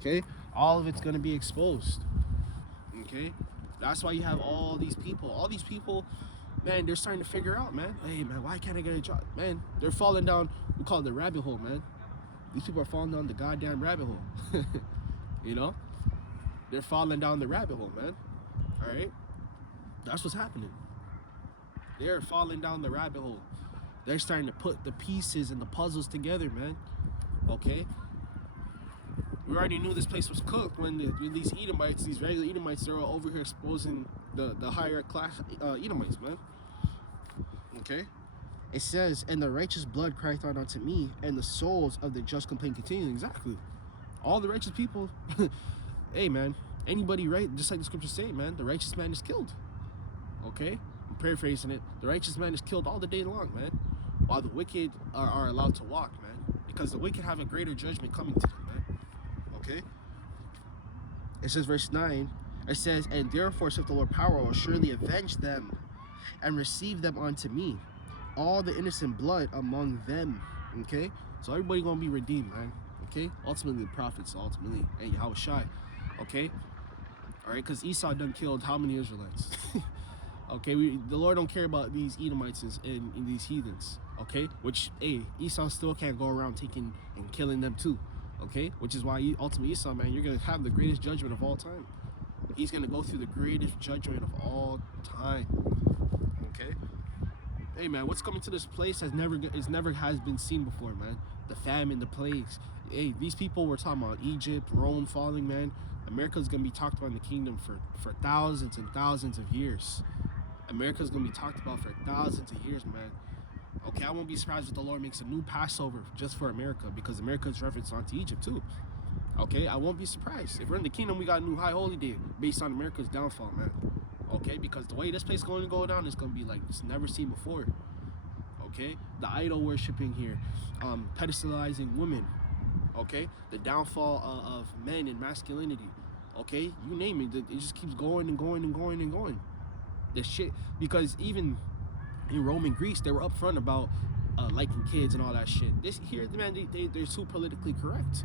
Okay, all of it's gonna be exposed. Okay, that's why you have all these people. All these people, man, they're starting to figure out, man. Hey, man, why can't I get a job? Man, they're falling down. We call it the rabbit hole, man. These people are falling down the goddamn rabbit hole. You know, they're falling down the rabbit hole, man. All right, that's what's happening. They're falling down the rabbit hole. They're starting to put the pieces and the puzzles together, man. Okay, we already knew this place was cooked when these Edomites, these regular Edomites, they're all over here exposing the higher class Edomites, man. Okay, it says, and the righteous blood crieth out unto me, and the souls of the just complain continually. Exactly. All the righteous people, hey, man, anybody, right? Just like the scriptures say, man, the righteous man is killed. Okay, I'm paraphrasing it. The righteous man is killed all the day long, man, while the wicked are allowed to walk, man, because the wicked have a greater judgment coming to them, man. Okay, it says, verse 9, it says, and therefore saith the Lord power, will surely avenge them and receive them unto me, all the innocent blood among them. Okay, so everybody gonna be redeemed, man. Okay, ultimately the prophets, ultimately, and Yahawashi. Okay, all right, because Esau done killed how many Israelites? Okay, the Lord don't care about these Edomites and these heathens. Okay, which, hey, Esau still can't go around taking and killing them too. Okay, which is why ultimately Esau, man, you're gonna have the greatest judgment of all time. He's gonna go through the greatest judgment of all time. Okay, hey, man, what's coming to this place never has been seen before, man. The famine, the plagues. Hey, these people were talking about Egypt, Rome falling, man. America's gonna be talked about in the kingdom for thousands and thousands of years. America's gonna be talked about for thousands of years, man. Okay, I won't be surprised if the Lord makes a new Passover just for America, because America's reference onto Egypt too. Okay, I won't be surprised. If we're in the kingdom, we got a new high holy day based on America's downfall, man. Okay, because the way this place is going to go down is going to be like it's never seen before. Okay, the idol worshiping here, pedestalizing women. Okay, the downfall of men and masculinity. Okay, you name it, it just keeps going and going and going and going. This shit, because even in Rome and Greece, they were upfront about liking kids and all that shit. This here, man, they're too politically correct.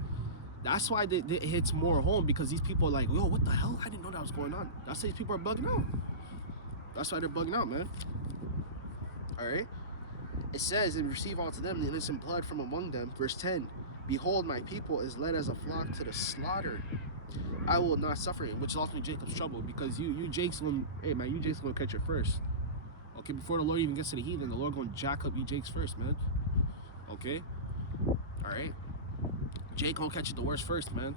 That's why it hits more home, because these people are like, yo, what the hell? I didn't know that was going on. That's why these people are bugging out. That's why they're bugging out, man. All right. It says, and receive unto them the innocent blood from among them. Verse 10, behold, my people is led as a flock to the slaughter. I will not suffer it, which is ultimately Jacob's trouble, because you Jake's gonna, hey, man, you Jake's gonna catch it first. Okay, before the Lord even gets to the heathen, the Lord gonna jack up you Jake's first, man. Okay? All right? Jake gonna catch it the worst first, man.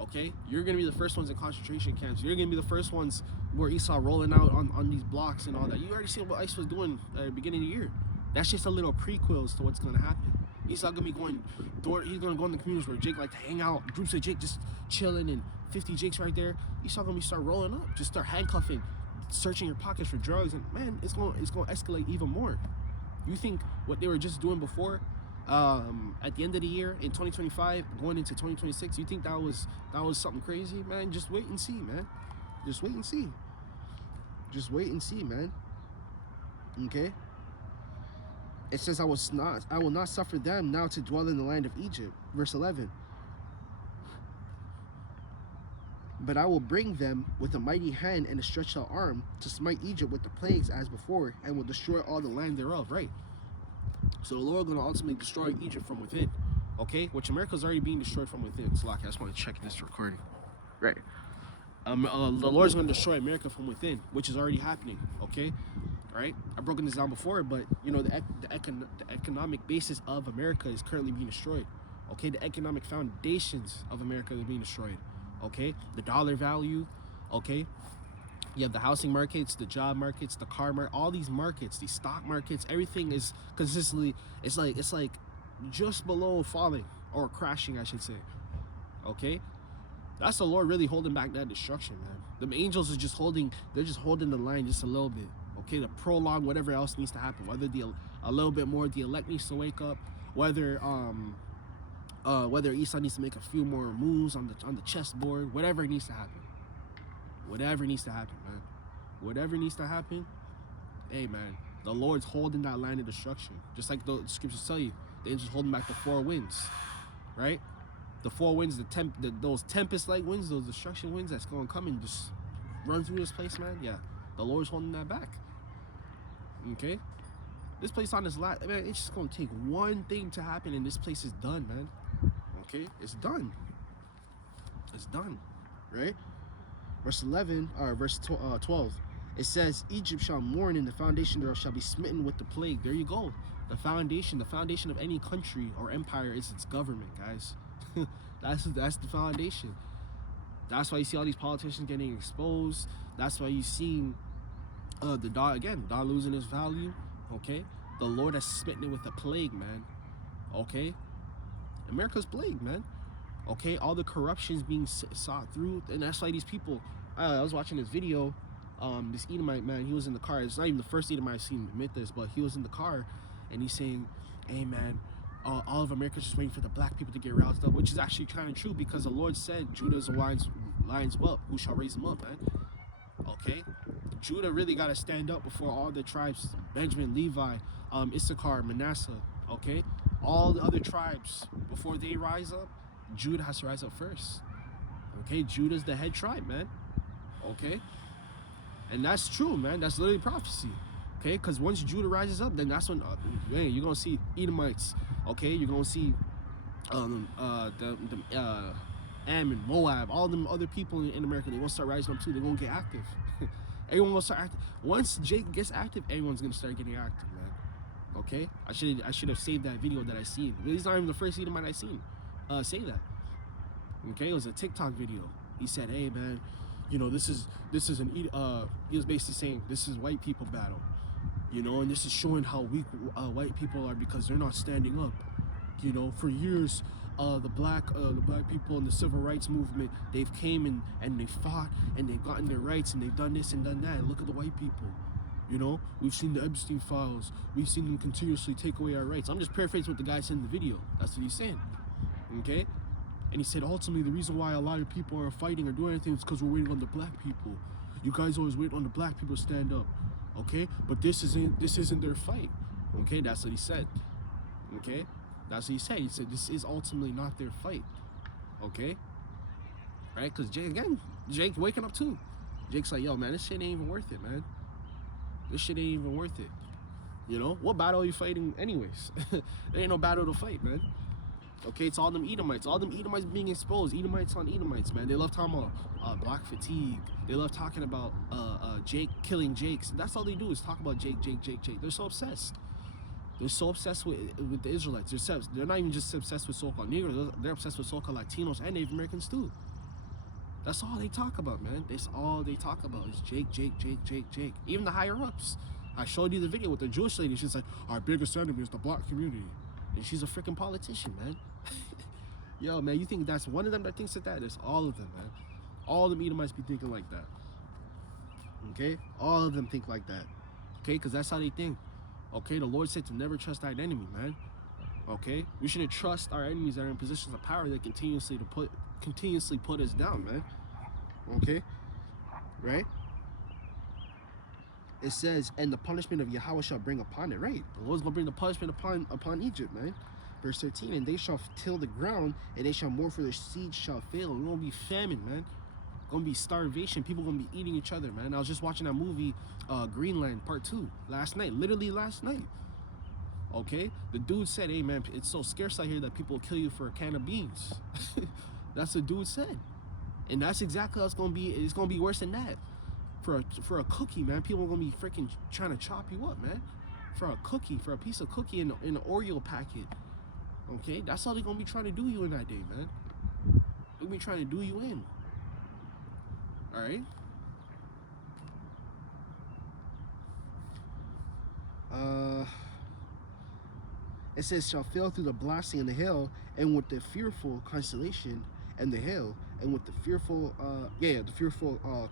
Okay? You're gonna be the first ones in concentration camps. You're gonna be the first ones where Esau rolling out on these blocks and all that. You already seen what ICE was doing at the beginning of the year. That's just a little prequels to what's gonna happen. Esau gonna be going, he's gonna go in the communities where Jake like to hang out, groups of Jake just chilling, and 50 Jakes right there. Esau gonna be start rolling up, just start handcuffing, searching your pockets for drugs, and man, it's gonna escalate even more. You think what they were just doing before, at the end of the year in 2025, going into 2026, you think that was something crazy, man? Just wait and see, man. Just wait and see. Just wait and see, man. Okay. It says, I will not suffer them now to dwell in the land of Egypt. Verse 11. But I will bring them with a mighty hand and a stretched out arm to smite Egypt with the plagues as before, and will destroy all the land thereof. Right. So the Lord is going to ultimately destroy Egypt from within. Okay, which America's already being destroyed from within. So like, I just want to check this recording. Right. The Lord's going to destroy America from within, which is already happening. Okay. All right. I've broken this down before, but you know the economic basis of America is currently being destroyed. Okay, the economic foundations of America are being destroyed. Okay, the dollar value. Okay, you have the housing markets, the job markets, the car market, all these markets, these stock markets, everything is consistently, it's like just below falling or crashing, I should say. Okay, that's the Lord really holding back that destruction, man. The angels are just holding, they're just holding the line just a little bit. Okay, to prolong whatever else needs to happen, whether a little bit more, the elect needs to wake up, whether Esau needs to make a few more moves on the chessboard, whatever needs to happen. Whatever needs to happen, man. Whatever needs to happen, hey, man, the Lord's holding that line of destruction. Just like the scriptures tell you, the angels holding back the four winds, right? the four winds, those tempest-like winds, those destruction winds that's going to come and just run through this place, man. Yeah, the Lord's holding that back. Okay, this place on this lot, man, it's just going to take one thing to happen and this place is done, man. Okay, it's done. It's done, right? Verse 11, or verse 12, it says, Egypt shall mourn and the foundation thereof shall be smitten with the plague. There you go. The foundation of any country or empire is its government, guys. That's the foundation. That's why you see all these politicians getting exposed. That's why you see the dollar losing its value. Okay, the Lord has smitten it with a plague, man. Okay, America's plagued, man. Okay, all the corruptions being sought through, and that's why these people. I was watching this video. This Edomite man, he was in the car. It's not even the first Edomite I've seen admit this, but he was in the car, and he's saying, "Hey, man, all of America's just waiting for the black people to get roused up," which is actually kind of true because the Lord said, "Judah's a lion's whelp. Who shall raise him up, man?" Okay, Judah really got to stand up before all the tribes: Benjamin, Levi, Issachar, Manasseh. Okay, all the other tribes, before they rise up, Judah has to rise up first. Okay, Judah's the head tribe, man. Okay, and that's true, man. That's literally prophecy. Okay, because once Judah rises up, then that's when man, you're gonna see Edomites. Okay, you're gonna see Ammon, Moab, all them other people in America. They're gonna start rising up too. They're gonna get active. Everyone will start active. Once Jake gets active, everyone's gonna start getting active, man. Okay, I should have saved that video that I seen. But he's not even the first Edomite I seen say that. Okay, it was a TikTok video. He said, "Hey, man, you know, this is an he was basically saying this is white people battle, you know, and this is showing how weak white people are because they're not standing up. You know, for years, the black people in the civil rights movement, they've came and they fought and they've gotten their rights and they've done this and done that. And look at the white people. You know, we've seen the Epstein files. We've seen them continuously take away our rights." I'm just paraphrasing what the guy said in the video. That's what he's saying. Okay? And he said, ultimately, the reason why a lot of people aren't fighting or doing anything is because we're waiting on the black people. You guys always wait on the black people to stand up. Okay? But this isn't their fight. Okay? That's what he said. Okay? That's what he said. He said, this is ultimately not their fight. Okay? Right? Because Jake waking up too. Jake's like, yo, man, this shit ain't even worth it, man. This shit ain't even worth it. You know? What battle are you fighting anyways? There ain't no battle to fight, man. Okay, it's all them Edomites. All them Edomites being exposed. Edomites on Edomites, man. They love talking about black fatigue. They love talking about Jake killing Jakes. That's all they do is talk about Jake. They're so obsessed. They're so obsessed with the Israelites. They're not even just obsessed with so-called Negroes. They're obsessed with so-called Latinos and Native Americans too. That's all they talk about, man. That's all they talk about is Jake. Even the higher ups. I showed you the video with the Jewish lady. She's like, our biggest enemy is the black community. And she's a freaking politician, man. Yo, man, you think that's one of them that thinks that? There's all of them, man. All of them Edomites be thinking like that. Okay? All of them think like that. Okay? Because that's how they think. Okay? The Lord said to never trust our enemy, man. Okay? We shouldn't trust our enemies that are in positions of power that continuously put us down, man. Okay? Right? It says, and the punishment of Yahawah shall bring upon it. Right? The Lord's going to bring the punishment upon Egypt, man. Verse 13, and they shall till the ground, and they shall mourn for their seed shall fail. It's going to be famine, man. Going to be starvation. People going to be eating each other, man. I was just watching that movie, Greenland Part 2, last night. Literally last night. Okay? The dude said, hey, man, it's so scarce out here that people will kill you for a can of beans. That's what the dude said. And that's exactly how it's going to be. It's going to be worse than that. For a cookie, man, people are going to be freaking trying to chop you up, man. For a cookie, for a piece of cookie in an Oreo packet. Okay? That's all they're going to be trying to do you in that day, man. They're going to be trying to do you in. Alright? It says, shall fail through the blasting and the hail, and with the fearful constellation and the hail, and with the fearful,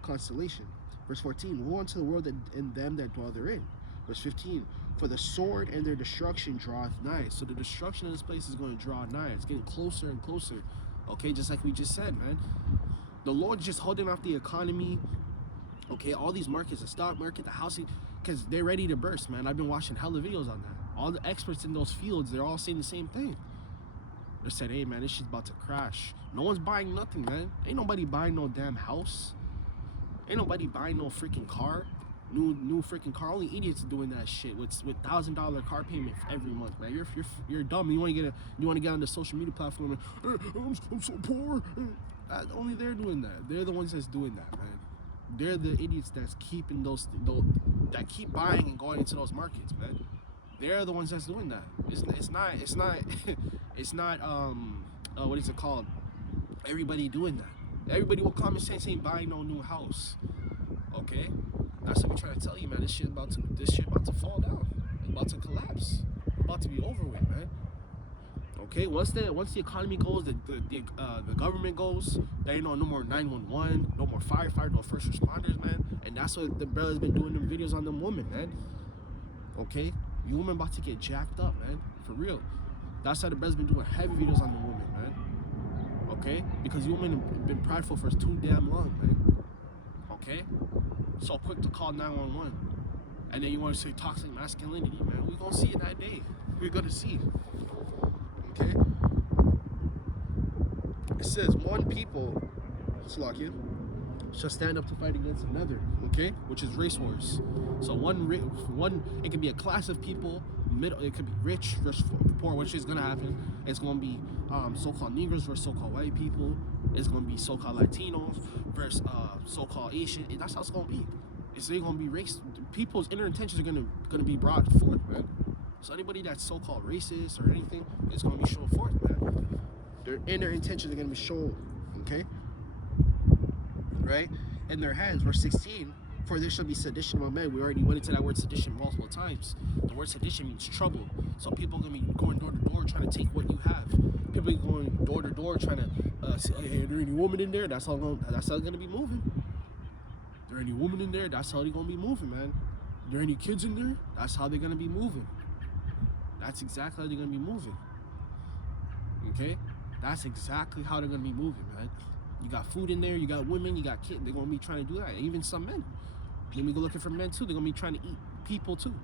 constellation. Verse 14, woe unto the world and them that dwell therein. Verse 15, for the sword and their destruction draweth nigh. So the destruction of this place is going to draw nigh. It's getting closer and closer. Okay, just like we just said, man. The Lord's just holding off the economy. Okay, all these markets, the stock market, the housing, because they're ready to burst, man. I've been watching hella videos on that. All the experts in those fields, they're all saying the same thing. They said, hey man, this shit's about to crash. No one's buying nothing, man. Ain't nobody buying no damn house. Ain't nobody buying no freaking car. New freaking car. Only idiots doing that shit with $1,000 car payment every month, man. You're dumb. You want to get on the social media platform and I'm so poor. Only they're doing that. They're the ones that's doing that, man. They're the idiots that's keeping those that keep buying and going into those markets, man. They're the ones that's doing that. It's not it's not what is it called? Everybody doing that. Everybody will comment saying buying no new house. Okay? That's what we're trying to tell you, man. This shit about to fall down. It's about to collapse. It's about to be over with, man. Okay, once the economy goes, the government goes, there ain't no more 911, no more firefighters, no first responders, man. And that's what the brother's been doing them videos on them women, man. Okay, you women about to get jacked up, man, for real. That's how the brother's been doing heavy videos on the women, man. Okay, because you women have been prideful for too damn long, man. Okay, so quick to call 911, and then you want to say toxic masculinity, man. We're gonna see it that day. We're gonna see. Okay. It says one people, Slovakia, shall stand up to fight against another. Okay, which is race wars. So one, it could be a class of people. Middle, it could be rich versus poor, which is gonna happen. It's gonna be so-called Negroes versus so-called white people. It's gonna be so-called Latinos versus so-called Asian. That's how it's gonna be. It's gonna be race. People's inner intentions are gonna be brought forth, man. So anybody that's so-called racist or anything, it's gonna be shown forth, man. Their inner intentions are gonna be shown, okay? Right? In their hands, verse 16. For there shall be sedition among men. We already went into that word sedition multiple times. The word sedition means trouble. So people are going to be going door to door trying to take what you have. People are going door to door trying to say, hey, are there any woman in there? That's how it's going to be moving. There any woman in there? That's how they're going to be moving, man. There any kids in there? That's how they're going to be moving. That's exactly how they're going to be moving. Okay? That's exactly how they're going to be moving, man. You got food in there, you got women, you got kids. They're going to be trying to do that. Even some men. Then we go looking for men too. They're gonna be trying to eat people too.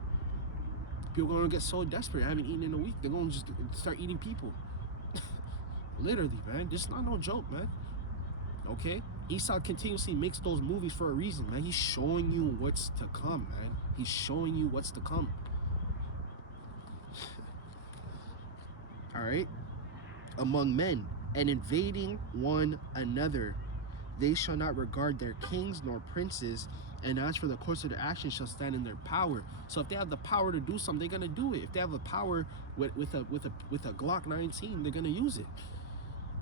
People are gonna get so desperate. I haven't eaten in a week. They're gonna just start eating people. Literally, man. This is not no joke, man. Okay? Esau continuously makes those movies for a reason, man. He's showing you what's to come, man. He's showing you what's to come. All right? Among men, and invading one another, they shall not regard their kings nor princes. And as for the course of their action shall stand in their power. So if they have the power to do something, they're gonna do it. If they have a power with a Glock 19, they're gonna use it.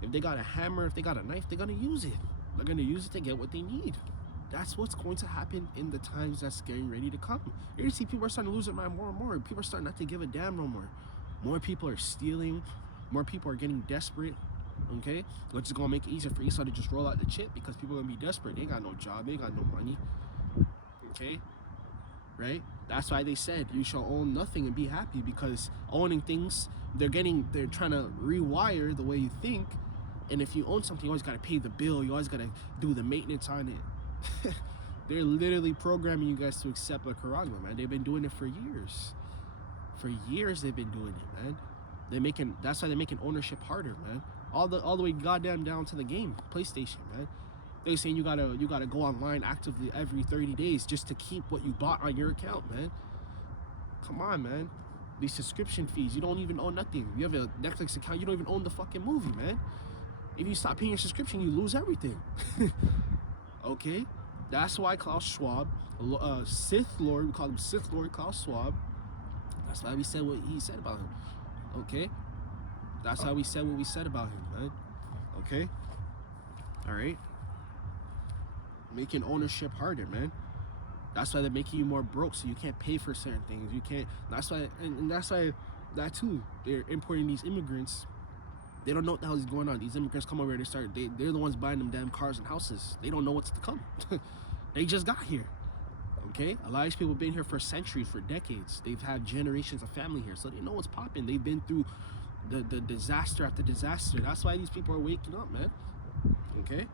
If they got a hammer, if they got a knife, they're gonna use it. They're gonna use it to get what they need. That's what's going to happen in the times that's getting ready to come. You're gonna see people are starting to lose their mind more and more. People are starting not to give a damn no more. More people are stealing. More people are getting desperate. Okay, which is gonna make it easier for Esau to just roll out the chip because people are gonna be desperate. They ain't got no job. They ain't got no money. Okay, right? That's why they said you shall own nothing and be happy, because owning things, they're trying to rewire the way you think. And if you own something, you always got to pay the bill. You always got to do the maintenance on it. They're literally programming you guys to accept a Karagma, man. They've been doing it for years. For years they've been doing it, man. That's why they're making ownership harder, man. All the way goddamn down to the game, PlayStation, man. They're saying you gotta go online actively every 30 days just to keep what you bought on your account, man. Come on, man. These subscription fees, you don't even own nothing. You have a Netflix account, you don't even own the fucking movie, man. If you stop paying your subscription, you lose everything. Okay? That's why Klaus Schwab, Sith Lord, we call him Sith Lord Klaus Schwab. That's why we said what he said about him. Okay? That's how we said what we said about him, man. Okay? Alright? Making ownership harder, man. That's why they're making you more broke, so you can't pay for certain things. You can't. That's why, and that's why that too. They're importing these immigrants. They don't know what the hell is going on. These immigrants come over, they're the ones buying them damn cars and houses. They don't know what's to come. They just got here. Okay, a lot of these people have been here for centuries, for decades. They've had generations of family here, so they know what's popping. They've been through the disaster after disaster. That's why these people are waking up, man. Okay.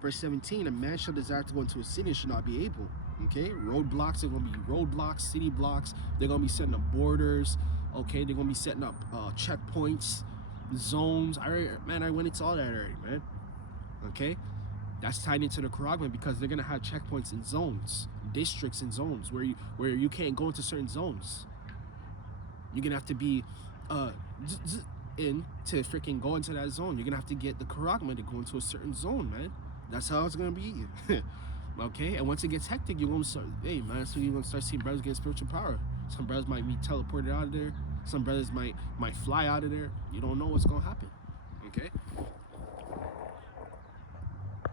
Verse 17, a man shall desire to go into a city and should not be able. Okay, roadblocks are going to be roadblocks, city blocks. They're going to be setting up borders. Okay, they're going to be setting up checkpoints. zones. I went into all that already, man. Okay, that's tied into the Karagman because they're gonna have checkpoints in zones, districts and zones where you can't go into certain zones. You're gonna have to be in to freaking go into that zone. You're gonna have to get the Karagman to go into a certain zone, man. That's how it's gonna be. Okay, and once it gets hectic, you're gonna start. Hey, man, so you're gonna start seeing brothers get spiritual power. Some brothers might be teleported out of there. Some brothers might fly out of there. You don't know what's gonna happen. Okay.